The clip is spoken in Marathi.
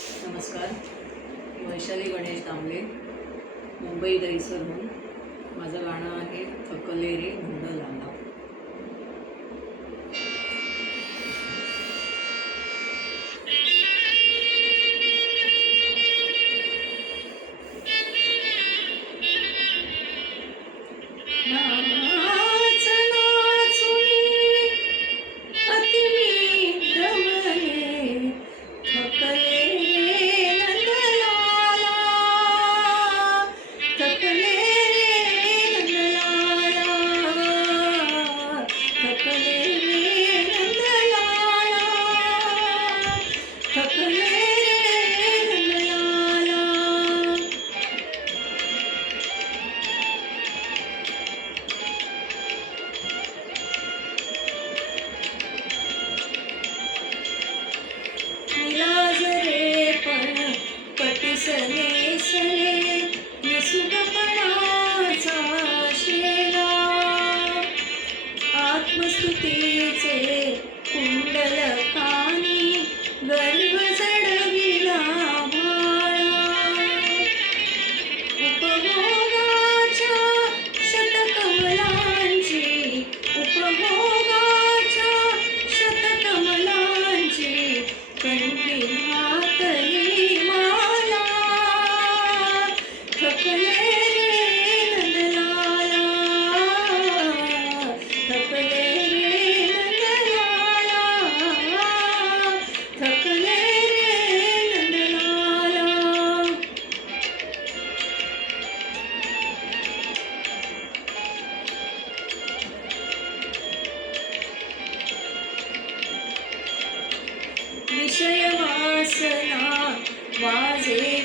नमस्कार. मी वैशाली गणेश दामले, मुंबई दहिसरहून. माझं गाणं आहे थकले रे धुंड लाला. नाच नाचुनी अति मी दमले, थकले रे नंदलाला, थकले रे नंदलाला, थकले रे नंदलाला, थकले रे नंदलाला. निलाज रे पण पटीस नेसले, निसुगपणाचा शेला, आत्मस्तुतीचे कुंडल कानी, गर्व जडविला भाळा. उपभोगाच्या शतकमलांची, उपभोगाच्या शतकमलांची, कंठी घातली माला, थकले रे नंदलाला, थकले रे नंदलाला, थकले रे नंदलाला. विषय वासना वाजे